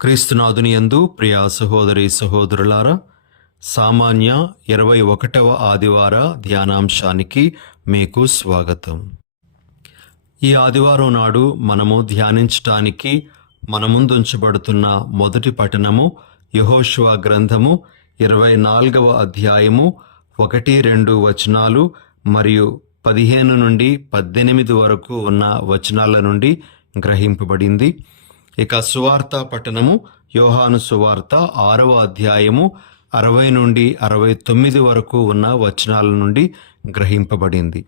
క్రీస్తునాథుని యందు ప్రియ సహోదరి సహోదరులారా, సామాన్య 21వ ఆదివార ధ్యానాంశానికి మీకు స్వాగతం. ఈ ఆదివారం నాడు మనము ధ్యానించటానికి మన ముందుంచబడుతున్న మొదటి పఠనము యెహోషువ గ్రంథము 24వ అధ్యాయము 1-2 వచనాలు మరియు 15 నుండి 18 వరకు ఉన్న వచనాల నుండి గ్రహింపబడింది. ఇక సువార్త పట్టణము యోహాను సువార్త 6వ అధ్యాయము 60 నుండి 69 వరకు ఉన్న వచనాల నుండి గ్రహింపబడింది.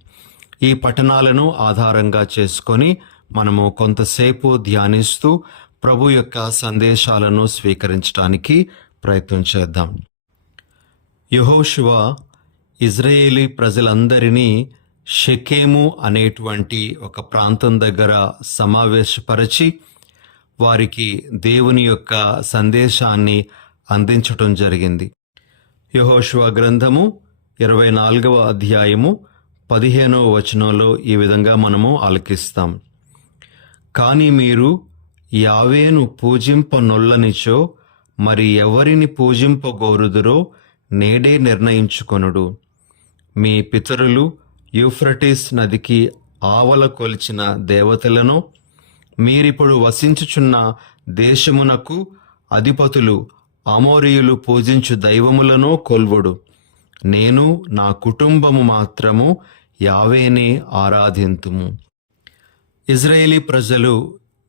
ఈ పట్టణాలను ఆధారంగా చేసుకొని మనము కొంతసేపు ధ్యానిస్తూ ప్రభు యొక్క సందేశాలను స్వీకరించడానికి ప్రయత్నం చేద్దాం. యెహోషువ ఇజ్రాయేలీ ప్రజలందరినీ షెకెము అనేటువంటి ఒక ప్రాంతం దగ్గర సమావేశపరచి వారికి దేవుని యొక్క సందేశాన్ని అందించటం జరిగింది. యెహోషువ గ్రంథము 24వ అధ్యాయము 15వ వచనంలో ఈ విధంగా మనము ఆలకిస్తాం. కాని మీరు యావేను పూజింపనొల్లనిచో మరి ఎవరిని పూజింపగోరుదురో నేడే నిర్ణయించుకొనుడు. మీ పితరులు యూఫ్రటీస్ నదికి ఆవల కొలిచిన దేవతలను మీరిప్పుడు వసించుచున్న దేశమునకు అధిపతులు అమోరీయులు పూజించు దైవములను కొల్వుడు. నేను నా కుటుంబము మాత్రము యావేనే ఆరాధింతుము. ఇజ్రాయేలీ ప్రజలు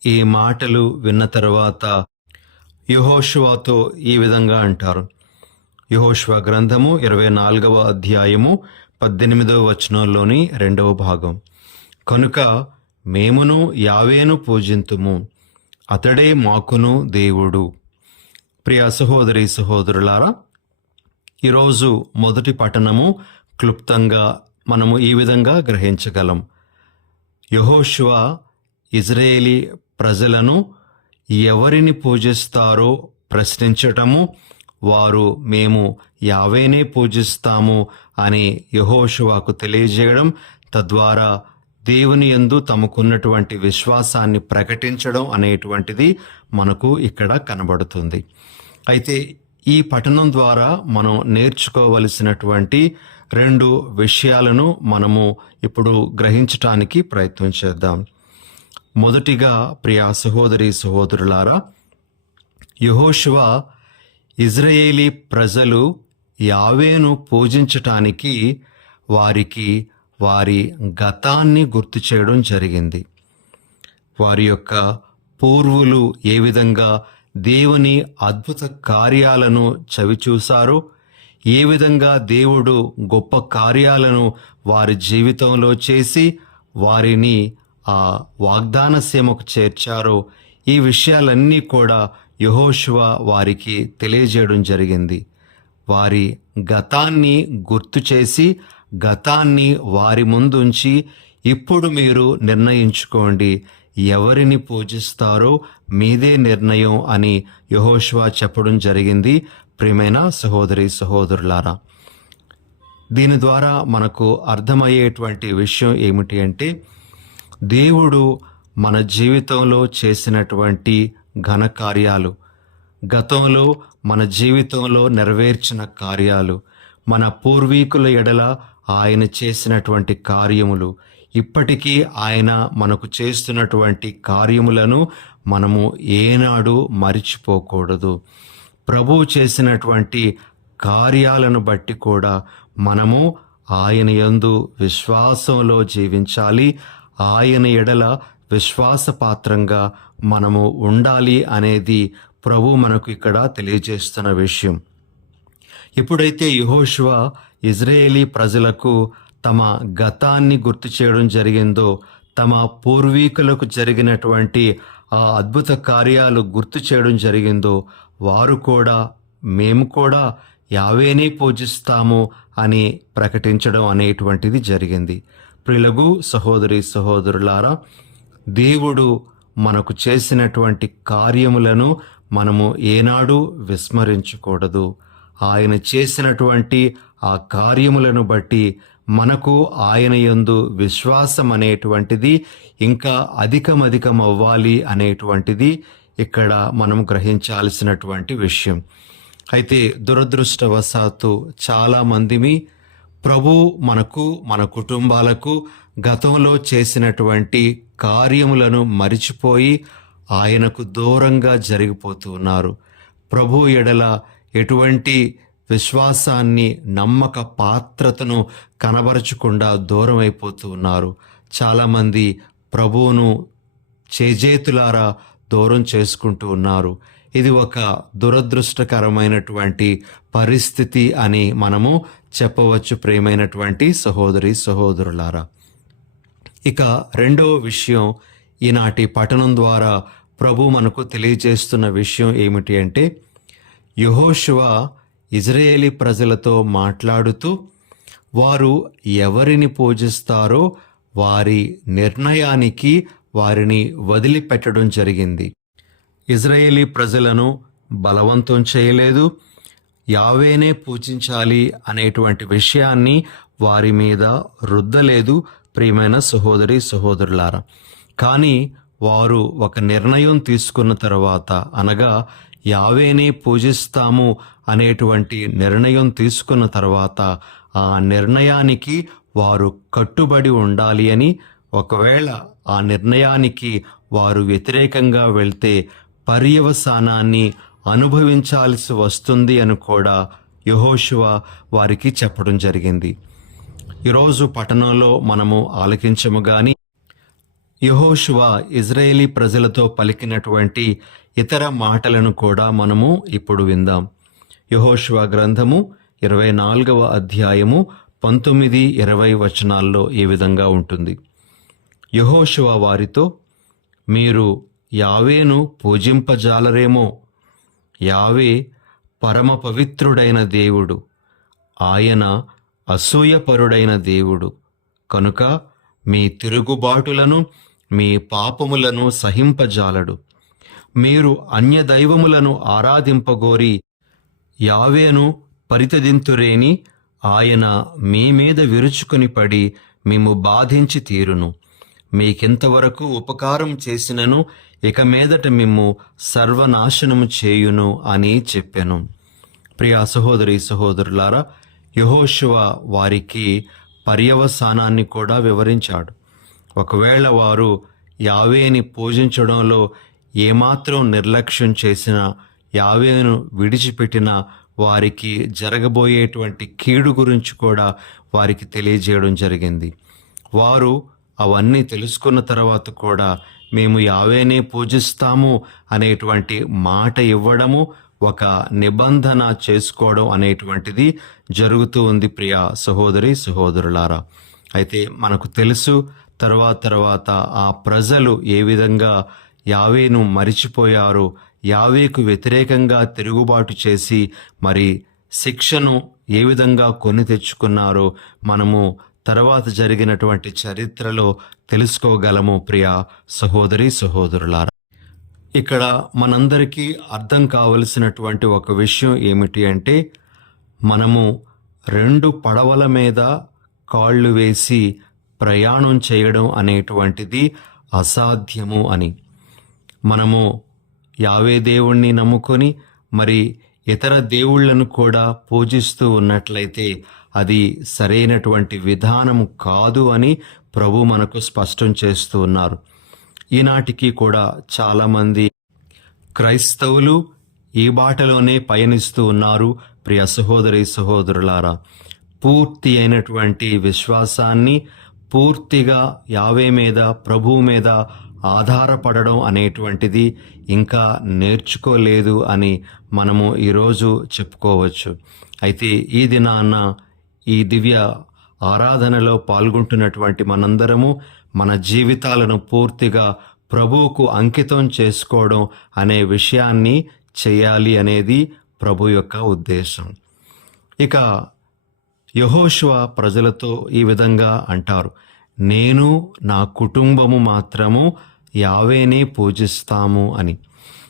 ఈ మాటలు విన్న తర్వాత యెహోషువతో ఈ విధంగా అంటారు. యెహోషువ గ్రంథము 24వ అధ్యాయము 18వ వచనంలోని 2వ భాగం. కనుక మేమును యావేను పూజింతుము, అతడే మాకును దేవుడు. ప్రియ సహోదరి సహోదరులారా, ఈరోజు మొదటి పఠనము క్లుప్తంగా మనము ఈ విధంగా గ్రహించగలం. యెహోషువ ఇజ్రాయేలీ ప్రజలను ఎవరిని పూజిస్తారో ప్రశ్నించటము, వారు మేము యావేనే పూజిస్తాము అని యెహోషువకు తెలియజేయడం, తద్వారా దేవుని యందు తమకున్నటువంటి విశ్వాసాన్ని ప్రకటించడం అనేటువంటిది మనకు ఇక్కడ కనబడుతుంది. అయితే ఈ పఠనం ద్వారా మనం నేర్చుకోవలసినటువంటి 2 విషయాలను మనము ఇప్పుడు గ్రహించటానికి ప్రయత్నం చేద్దాం. మొదటిగా ప్రియ సహోదరి సహోదరులారా, యెహోషువ ఇజ్రాయేలీ ప్రజలు యావేను పూజించటానికి వారికి వారి గతాన్ని గుర్తు చేయడం జరిగింది. వారి యొక్క పూర్వులు ఏ విధంగా దేవుని అద్భుత కార్యాలను చవిచూశారో, ఏ విధంగా దేవుడు గొప్ప కార్యాలను వారి జీవితంలో చేసి వారిని ఆ వాగ్దాన సీమకు చేర్చారో, ఈ విషయాలన్నీ కూడా యెహోషువ వారికి తెలియజేయడం జరిగింది. వారి గతాన్ని గుర్తు చేసి గతాన్ని వారి ముందుంచి ఇప్పుడు మీరు నిర్ణయించుకోండి, ఎవరిని పూజిస్తారో మీదే నిర్ణయం అని యెహోషువ చెప్పడం జరిగింది. ప్రియమైన సహోదరి సహోదరులారా, దీని ద్వారా మనకు అర్థమయ్యేటువంటి విషయం ఏమిటి అంటే, దేవుడు మన జీవితంలో చేసినటువంటి ఘన కార్యాలు, గతంలో మన జీవితంలో నెరవేర్చిన కార్యాలు, మన పూర్వీకుల ఎడల ఆయన చేసినటువంటి కార్యములు, ఇప్పటికీ ఆయన మనకు చేస్తున్నటువంటి కార్యములను మనము ఏనాడు మరిచిపోకూడదు. ప్రభువు చేసినటువంటి కార్యాలను బట్టి కూడా మనము ఆయన యందు విశ్వాసంలో జీవించాలి, ఆయన ఎడల విశ్వాసపాత్రంగా మనము ఉండాలి అనేది ప్రభు మనకు ఇక్కడ తెలియజేస్తున్న విషయం. ఎప్పుడైతే యెహోషువ ఇజ్రాయేలీ ప్రజలకు తమ గతాన్ని గుర్తు చేయడం జరిగిందో, తమ పూర్వీకులకు జరిగినటువంటి ఆ అద్భుత కార్యాలు గుర్తు చేయడం జరిగిందో, వారు కూడా మేము కూడా యావేనే పూజిస్తాము అని ప్రకటించడం అనేటువంటిది జరిగింది. ప్రియులగు సహోదరి సహోదరులారా, దేవుడు మనకు చేసినటువంటి కార్యములను మనము ఏనాడు విస్మరించకూడదు. ఆయన చేసినటువంటి ఆ కార్యములను బట్టి మనకు ఆయన యందు విశ్వాసం అనేటువంటిది ఇంకా అధికమవ్వాలి అనేటువంటిది ఇక్కడ మనం గ్రహించాల్సినటువంటి విషయం. అయితే దురదృష్టవశాత్తు చాలామందిమి ప్రభు మనకు, మన కుటుంబాలకు గతంలో చేసినటువంటి కార్యములను మరిచిపోయి ఆయనకు దూరంగా జరిగిపోతూ ఉన్నారు. ప్రభు ఎడల ఎటువంటి విశ్వాసాన్ని, నమ్మక పాత్రతను కనబరచకుండా దూరం అయిపోతూ ఉన్నారు. చాలామంది ప్రభువును చేజేతులారా దూరం చేసుకుంటూ ఉన్నారు. ఇది ఒక దురదృష్టకరమైనటువంటి పరిస్థితి అని మనము చెప్పవచ్చు ప్రియమైనటువంటి సహోదరి సహోదరులారా. ఇక రెండవ విషయం, ఈనాటి పఠనం ద్వారా ప్రభు మనకు తెలియజేస్తున్న విషయం ఏమిటి అంటే, యెహోషువ ఇజ్రాయేలీ ప్రజలతో మాట్లాడుతూ వారు ఎవరిని పూజిస్తారో వారి నిర్ణయానికి వారిని వదిలిపెట్టడం జరిగింది. ఇజ్రాయేలీ ప్రజలను బలవంతం చేయలేదు, యావేనే పూజించాలి అనేటువంటి విషయాన్ని వారి మీద రుద్దలేదు ప్రియమైన సహోదరి సహోదరులారా. కానీ వారు ఒక నిర్ణయం తీసుకున్న తర్వాత, అనగా యావేనే పూజిస్తాము అనేటువంటి నిర్ణయం తీసుకున్న తర్వాత ఆ నిర్ణయానికి వారు కట్టుబడి ఉండాలి అని, ఒకవేళ ఆ నిర్ణయానికి వారు వ్యతిరేకంగా వెళ్తే పర్యవసానాన్ని అనుభవించాల్సి వస్తుంది అని కూడా యెహోషువ వారికి చెప్పడం జరిగింది. ఈరోజు పట్టణంలో మనము ఆలకించము గాని యెహోషువ ఇజ్రాయేలీ ప్రజలతో పలికినటువంటి ఇతర మాటలను కూడా మనము ఇప్పుడు విందాం. యెహోషువ గ్రంథము 24వ అధ్యాయము 19-20 వచనాల్లో ఈ విధంగా ఉంటుంది. యెహోషువ వారితో, మీరు యావేను పూజింపజాలరేమో, యావే పరమ పవిత్రుడైన దేవుడు, ఆయన అసూయపరుడైన దేవుడు కనుక మీ తిరుగుబాటులను, మీ పాపములను సహింపజాలడు. మీరు అన్యదైవములను ఆరాధింపగోరి యావేను పరితదింతురేని, ఆయన మీ మీద విరుచుకొని పడి మేము బాధించి తీరును. మీకింతవరకు ఉపకారం చేసినను ఇక మీదట మిమ్ము సర్వనాశనము చేయును అని చెప్పెను. ప్రియ సహోదరి సహోదరులారా, యెహోషువ వారికి పర్యవసానాన్ని కూడా వివరించాడు. ఒకవేళ వారు యావేని పూజించడంలో ఏమాత్రం నిర్లక్ష్యం చేసినా, యావేను విడిచిపెట్టినా వారికి జరగబోయేటువంటి కీడు గురించి కూడా వారికి తెలియజేయడం జరిగింది. వారు అవన్నీ తెలుసుకున్న తర్వాత కూడా మేము యావేనే పూజిస్తాము అనేటువంటి మాట ఇవ్వడము, ఒక నిబంధన చేసుకోవడం అనేటువంటిది జరుగుతూ ఉంది ప్రియ సహోదరి సహోదరులారా. అయితే మనకు తెలుసు తర్వాత ఆ ప్రజలు ఏ విధంగా యావేను మరిచిపోయారు, యావేకు వ్యతిరేకంగా తిరుగుబాటు చేసి మరి శిక్షను ఏ విధంగా కొని తెచ్చుకున్నారో మనము తర్వాత జరిగినటువంటి చరిత్రలో తెలుసుకోగలము ప్రియ సహోదరి సహోదరులారా. ఇక్కడ మనందరికీ అర్థం కావలసినటువంటి ఒక విషయం ఏమిటి అంటే, మనము 2 పడవల మీద కాళ్ళు వేసి ప్రయాణం చేయడం అనేటువంటిది అసాధ్యము అని. మనము యావే దేవుణ్ణి నమ్ముకొని మరి ఇతర దేవుళ్లను కూడా పూజిస్తూ ఉన్నట్లయితే అది సరైనటువంటి విధానము కాదు అని ప్రభు మనకు స్పష్టం చేస్తూ ఉన్నారు. ఈనాటికి కూడా చాలామంది క్రైస్తవులు ఈ బాటలోనే పయనిస్తూ ఉన్నారు ప్రియ సహోదరి సహోదరులారా. పూర్తి అయినటువంటి విశ్వాసాన్ని, పూర్తిగా యావే మీద, ప్రభువు మీద ఆధారపడడం అనేటువంటిది ఇంకా నేర్చుకోలేదు అని మనము ఈరోజు చెప్పుకోవచ్చు. అయితే ఈ దినాన ఈ దివ్య ఆరాధనలో పాల్గొంటున్నటువంటి మనందరము మన జీవితాలను పూర్తిగా ప్రభువుకు అంకితం చేసుకోవడం అనే విషయాన్ని చేయాలి అనేది ప్రభు యొక్క ఉద్దేశం. ఇక యెహోషువ ప్రజలతో ఈ విధంగా అంటారు, నేను నా కుటుంబము మాత్రము యావేనే పూజిస్తాము అని.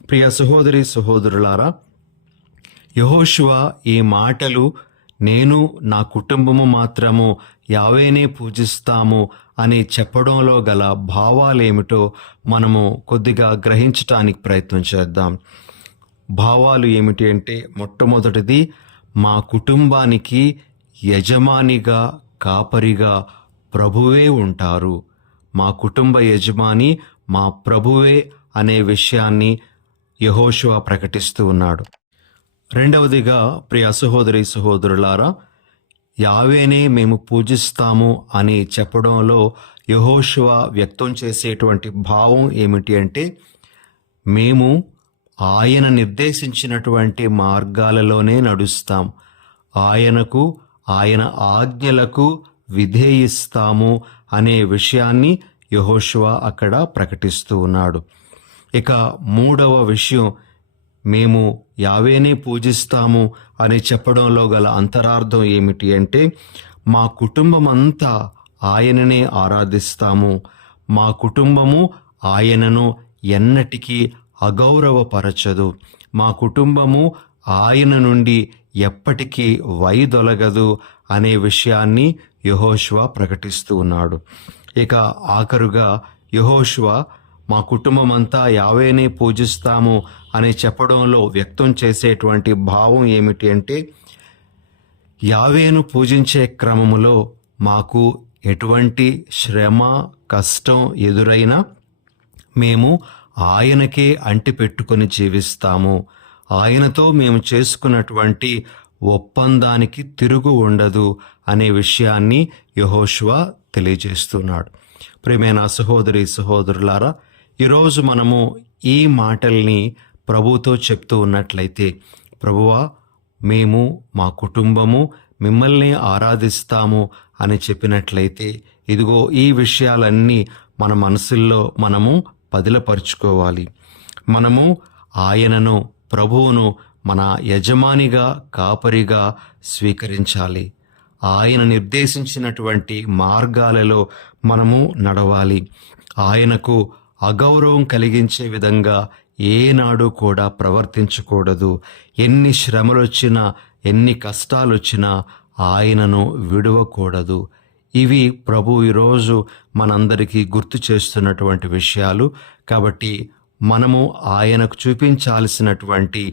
ప్రియ సహోదరి సహోదరులారా, యెహోషువ ఈ మాటలు నేను నా కుటుంబము మాత్రము యావేనే పూజిస్తాము అని చెప్పడంలో గల భావాలేమిటో మనము కొద్దిగా గ్రహించటానికి ప్రయత్నం చేద్దాం. భావాలు ఏమిటి అంటే, మొట్టమొదటిది, మా కుటుంబానికి యజమానిగా, కాపరిగా ప్రభువే ఉంటారు. మా కుటుంబ యజమాని మా ప్రభువే అనే విషయాన్ని యెహోషువ ప్రకటిస్తూ ఉన్నాడు. రెండవదిగా, ప్రియ సహోదరి సహోదరులారా, యావేనే మేము పూజిస్తాము అని చెప్పడంలో యెహోషువ వ్యక్తం చేసేటువంటి భావం ఏమిటి అంటే, మేము ఆయన నిర్దేశించినటువంటి మార్గాలలోనే నడుస్తాం, ఆయనకు, ఆయన ఆజ్ఞలకు విధేయిస్తాము అనే విషయాన్ని యెహోషువ అక్కడ ప్రకటిస్తూ ఉన్నాడు. ఇక మూడవ విషయం, మేము యావేనే పూజిస్తాము అని చెప్పడంలో గల అంతరార్థం ఏమిటి అంటే, మా కుటుంబం అంతా ఆయననే ఆరాధిస్తాము, మా కుటుంబము ఆయనను ఎన్నటికీ అగౌరవపరచదు, మా కుటుంబము ఆయన నుండి ఎప్పటికీ వైదొలగదు అనే విషయాన్ని యెహోషువ ప్రకటిస్తూ ఉన్నాడు. ఇక ఆఖరుగా యెహోషువ మా కుటుంబం అంతా యావేనే పూజిస్తాము అని చెప్పడంలో వ్యక్తం చేసేటువంటి భావం ఏమిటి అంటే, యావేను పూజించే క్రమములో మాకు ఎటువంటి శ్రమ, కష్టం ఎదురైనా మేము ఆయనకే అంటిపెట్టుకొని జీవిస్తాము, ఆయనతో మేము చేసుకున్నటువంటి ఒప్పందానికి తిరుగు ఉండదు అనే విషయాన్ని యెహోషువ తెలియజేస్తున్నాడు. ప్రియమైన సహోదరి సహోదరులారా, ఈరోజు మనము ఈ మాటల్ని ప్రభుతో చెప్తూ ఉన్నట్లయితే, ప్రభువా, మేము మా కుటుంబము మిమ్మల్ని ఆరాధిస్తాము అని చెప్పినట్లయితే, ఇదిగో ఈ విషయాలన్నీ మన మనసుల్లో మనము పదిలపరుచుకోవాలి. మనము ఆయనను, ప్రభువును మన యజమానిగా, కాపరిగా స్వీకరించాలి. ఆయన నిర్దేశించినటువంటి మార్గాలలో మనము నడవాలి. ఆయనకు అగౌరవం కలిగించే విధంగా ఏనాడు కూడా ప్రవర్తించకూడదు. ఎన్ని శ్రమలొచ్చినా, ఎన్ని కష్టాలొచ్చినా ఆయనను విడవకూడదు. ఇవి ప్రభు ఈరోజు మనందరికీ గుర్తు చేస్తున్నటువంటి విషయాలు. కాబట్టి మనము ఆయనకు చూపించాల్సినటువంటి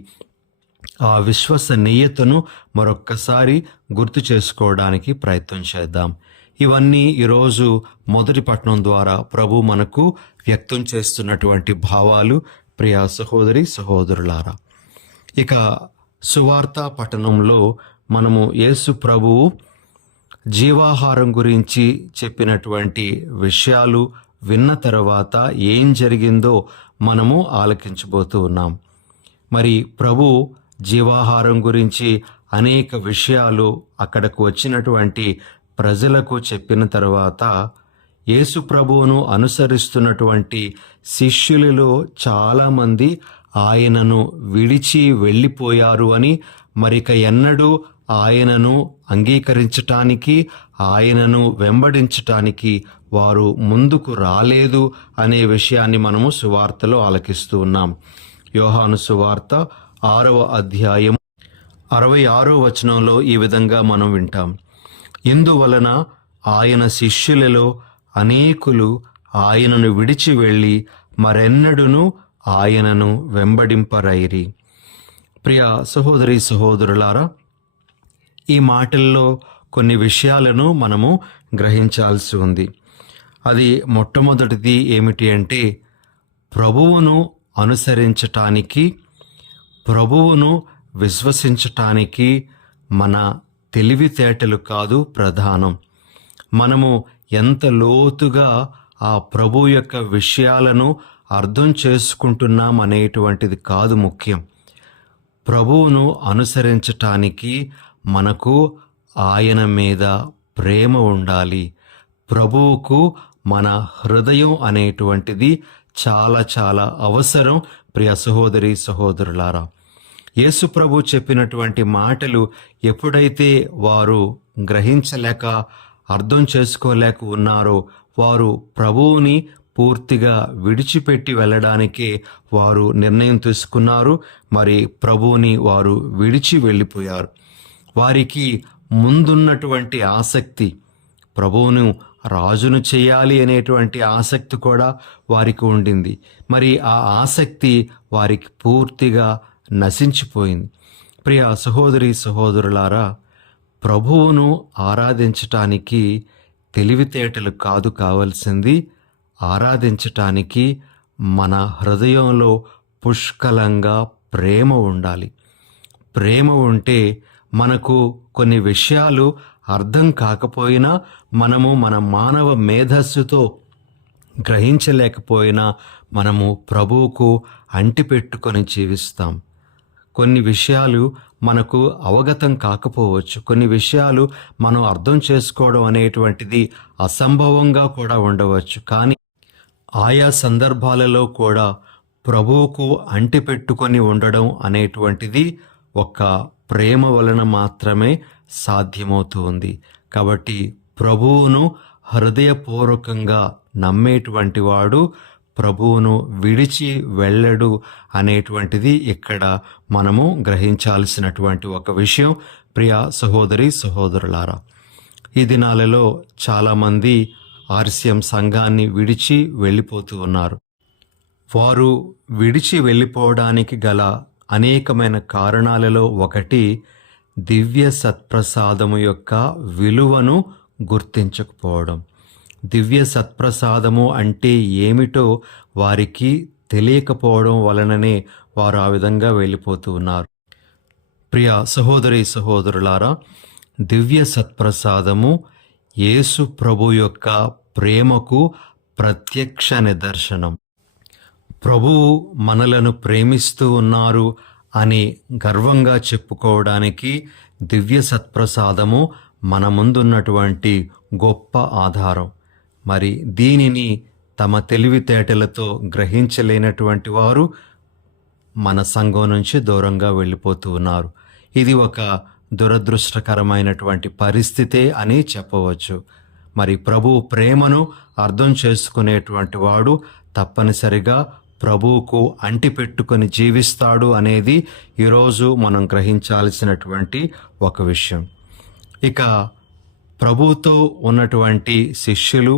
ఆ విశ్వసనీయతను మరొక్కసారి గుర్తు చేసుకోవడానికి ప్రయత్నం చేద్దాం. ఇవన్నీ ఈరోజు మొదటి పట్టణం ద్వారా ప్రభు మనకు వ్యక్తం చేస్తున్నటువంటి భావాలు. ప్రియ సహోదరి సహోదరులారా, ఇక సువార్త పట్టణంలో మనము యేసు ప్రభువు జీవాహారం గురించి చెప్పినటువంటి విషయాలు విన్న తర్వాత ఏం జరిగిందో మనము ఆలకించబోతూ ఉన్నాం. మరి ప్రభు జీవాహారం గురించి అనేక విషయాలు అక్కడకు వచ్చినటువంటి ప్రజలకు చెప్పిన తర్వాత, యేసు ప్రభువును అనుసరిస్తున్నటువంటి శిష్యులలో చాలామంది ఆయనను విడిచి వెళ్ళిపోయారు అని, మరిక ఎన్నడూ ఆయనను అంగీకరించటానికి, ఆయనను వెంబడించటానికి వారు ముందుకు రాలేదు అనే విషయాన్ని మనము సువార్తలో ఆలకిస్తూ ఉన్నాం. యోహాను సువార్త 6వ అధ్యాయం 66వ వచనంలో ఈ విధంగా మనం వింటాం. ఇందువలన ఆయన శిష్యులలో అనేకులు ఆయనను విడిచి వెళ్ళి మరెన్నడూను ఆయనను వెంబడింపరైరి. ప్రియ సహోదరి సహోదరులారా, ఈ మాటల్లో కొన్ని విషయాలను మనము గ్రహించాల్సి ఉంది. అది మొట్టమొదటిది ఏమిటి అంటే, ప్రభువును అనుసరించటానికి, ప్రభువును విశ్వసించటానికి మన తెలివితేటలు కాదు ప్రధానం. మనము ఎంత లోతుగా ఆ ప్రభు యొక్క విషయాలను అర్థం చేసుకుంటున్నాం అనేటువంటిది కాదు ముఖ్యం. ప్రభువును అనుసరించటానికి మనకు ఆయన మీద ప్రేమ ఉండాలి. ప్రభువుకు మన హృదయం అనేటువంటిది చాలా చాలా అవసరం. ప్రియ సహోదరి సహోదరులారా, యేసు ప్రభు చెప్పినటువంటి మాటలు ఎప్పుడైతే వారు గ్రహించలేక, అర్థం చేసుకోలేక ఉన్నారో, వారు ప్రభువుని పూర్తిగా విడిచిపెట్టి వెళ్ళడానికే వారు నిర్ణయం తీసుకున్నారు. మరి ప్రభువుని వారు విడిచి వెళ్ళిపోయారు. వారికి ముందున్నటువంటి ఆసక్తి, ప్రభువును రాజును చేయాలి అనేటువంటి ఆసక్తి కూడా వారికి ఉండింది. మరి ఆ ఆసక్తి వారికి పూర్తిగా నశించిపోయింది. ప్రియ సహోదరి సహోదరులారా, ప్రభువును ఆరాధించటానికి తెలివితేటలు కాదు కావలసింది, ఆరాధించటానికి మన హృదయంలో పుష్కలంగా ప్రేమ ఉండాలి. ప్రేమ ఉంటే మనకు కొన్ని విషయాలు అర్థం కాకపోయినా, మనము మన మానవ మేధస్సుతో గ్రహించలేకపోయినా మనము ప్రభువుకు అంటిపెట్టుకొని జీవిస్తాం. కొన్ని విషయాలు మనకు అవగతం కాకపోవచ్చు, కొన్ని విషయాలు మనం అర్థం చేసుకోవడం అనేటువంటిది అసంభవంగా కూడా ఉండవచ్చు. కానీ ఆయా సందర్భాలలో కూడా ప్రభువుకు అంటిపెట్టుకొని ఉండడం అనేటువంటిది ఒక ప్రేమ వలన మాత్రమే సాధ్యమవుతూ ఉంది. కాబట్టి ప్రభువును హృదయపూర్వకంగా నమ్మేటువంటి వాడు ప్రభువును విడిచి వెళ్ళడు అనేటువంటిది ఇక్కడ మనము గ్రహించాల్సినటువంటి ఒక విషయం. ప్రియ సహోదరి సహోదరులారా, ఈ దినాలలో చాలామంది ఆర్సిఎం సంఘాన్ని విడిచి వెళ్ళిపోతూ ఉన్నారు. వారు విడిచి వెళ్ళిపోవడానికి గల అనేకమైన కారణాలలో ఒకటి దివ్య సత్ప్రసాదము యొక్క విలువను గుర్తించకపోవడం. దివ్య సత్ప్రసాదము అంటే ఏమిటో వారికి తెలియకపోవడం వలననే వారు ఆ విధంగా వెళ్ళిపోతూ ఉన్నారు. ప్రియ సహోదరి సహోదరులారా, దివ్య సత్ప్రసాదము యేసు ప్రభు యొక్క ప్రేమకు ప్రత్యక్ష నిదర్శనం. ప్రభువు మనలను ప్రేమిస్తూ ఉన్నారు అని గర్వంగా చెప్పుకోవడానికి దివ్య సత్ప్రసాదము మన ముందున్నటువంటి గొప్ప ఆధారం. మరి దీనిని తమ తెలివితేటలతో గ్రహించలేనటువంటి వారు మన సంఘం నుంచి దూరంగా వెళ్ళిపోతూ ఉన్నారు. ఇది ఒక దురదృష్టకరమైనటువంటి పరిస్థితే అని చెప్పవచ్చు. మరి ప్రభువు ప్రేమను అర్థం చేసుకునేటువంటి వాడు తప్పనిసరిగా ప్రభువుకు అంటిపెట్టుకొని జీవిస్తాడు అనేది ఈరోజు మనం గ్రహించాల్సినటువంటి ఒక విషయం. ఇక ప్రభువుతో ఉన్నటువంటి శిష్యులు,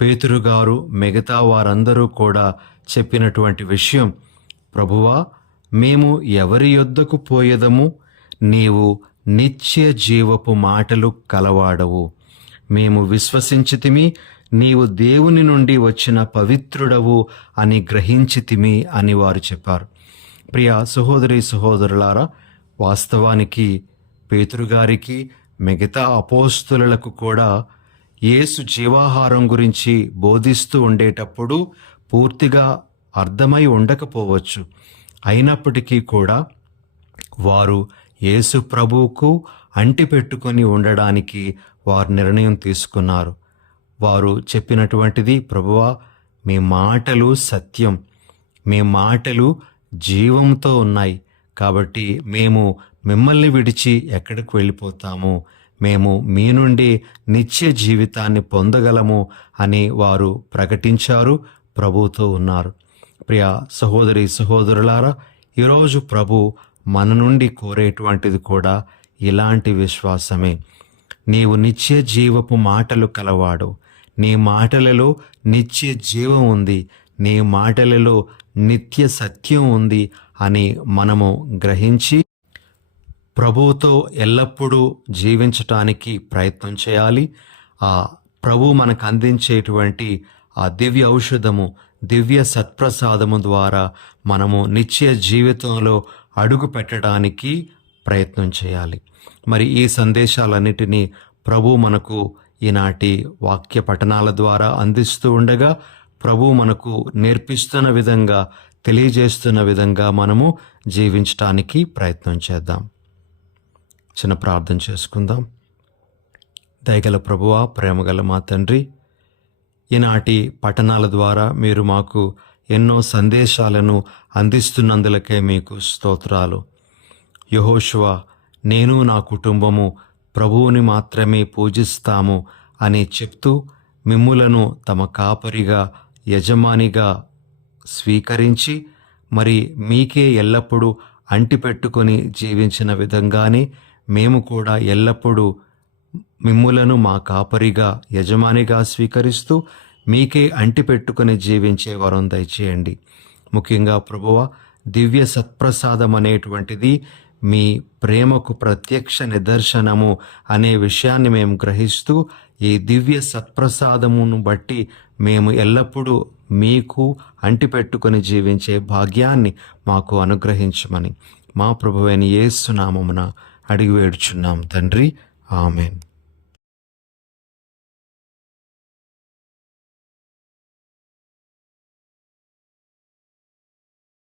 పేతురు గారు, మిగతా వారందరూ కూడా చెప్పినటువంటి విషయం, ప్రభువా, మేము ఎవరి యొద్దకు పోయేదము? నీవు నిత్య జీవపు మాటలు కలవాడవు. మేము విశ్వసించితిమి, నీవు దేవుని నుండి వచ్చిన పవిత్రుడవు అని గ్రహించితిమి అని వారు చెప్పారు. ప్రియ సహోదరి సహోదరులారా, వాస్తవానికి పేతురు గారికి, మిగతా అపోస్తులకు కూడా యేసు జీవాహారం గురించి బోధిస్తూ ఉండేటప్పుడు పూర్తిగా అర్థమై ఉండకపోవచ్చు. అయినప్పటికీ కూడా వారు యేసు ప్రభువుకు అంటిపెట్టుకొని ఉండడానికి వారు నిర్ణయం తీసుకున్నారు. వారు చెప్పినటువంటిది, ప్రభువా, మీ మాటలు సత్యం, మీ మాటలు జీవంతో ఉన్నాయి, కాబట్టి మేము మిమ్మల్ని విడిచి ఎక్కడికి వెళ్ళిపోతాము? మేము మీ నుండి నిత్య జీవితాన్ని పొందగలము అని వారు ప్రకటించారు, ప్రభువుతో ఉన్నారు. ప్రియ సహోదరి సహోదరులారా, ఈరోజు ప్రభు మన నుండి కోరేటువంటిది కూడా ఇలాంటి విశ్వాసమే. నీవు నిత్య జీవపు మాటలు కలవాడు, నీ మాటలలో నిత్య జీవం ఉంది, నీ మాటలలో నిత్య సత్యం ఉంది అని మనము గ్రహించి ప్రభువుతో ఎల్లప్పుడూ జీవించటానికి ప్రయత్నం చేయాలి. ఆ ప్రభు మనకు అందించేటువంటి ఆ దివ్య ఔషధము, దివ్య సత్ప్రసాదము ద్వారా మనము నిత్య జీవితంలో అడుగు పెట్టడానికి ప్రయత్నం చేయాలి. మరి ఈ సందేశాలన్నిటినీ ప్రభు మనకు ఈనాటి వాక్య పఠనాల ద్వారా అందిస్తూ ఉండగా, ప్రభు మనకు నేర్పిస్తున్న విధంగా, తెలియజేస్తున్న విధంగా మనము జీవించటానికి ప్రయత్నం చేద్దాం. చిన్న ప్రార్థన చేసుకుందాం. దయగల ప్రభువా, ప్రేమగల మా తండ్రి, ఈనాటి పఠనాల ద్వారా మీరు మాకు ఎన్నో సందేశాలను అందిస్తున్నందులకే మీకు స్తోత్రాలు. యెహోషువ, నేను నా కుటుంబము ప్రభువుని మాత్రమే పూజిస్తాము అని చెప్తూ మిమ్ములను తమ కాపరిగా, యజమానిగా స్వీకరించి మరి మీకే ఎల్లప్పుడూ అంటిపెట్టుకొని జీవించిన విధంగానే మేము కూడా ఎల్లప్పుడూ మిమ్ములను మా కాపరిగా యజమానిగా స్వీకరిస్తూ మీకే అంటిపెట్టుకుని జీవించే వరం దయచేయండి. ముఖ్యంగా ప్రభువా, దివ్య సత్ప్రసాదం అనేటువంటిది మీ ప్రేమకు ప్రత్యక్ష నిదర్శనము అనే విషయాన్ని మేము గ్రహిస్తూ ఈ దివ్య సత్ప్రసాదమును బట్టి మేము ఎల్లప్పుడూ మీకు అంటిపెట్టుకుని జీవించే భాగ్యాన్ని మాకు అనుగ్రహించమని మా ప్రభువైన యేసు నామమున అడిగి వేడుచున్నాం తండ్రి. ఆమెన్.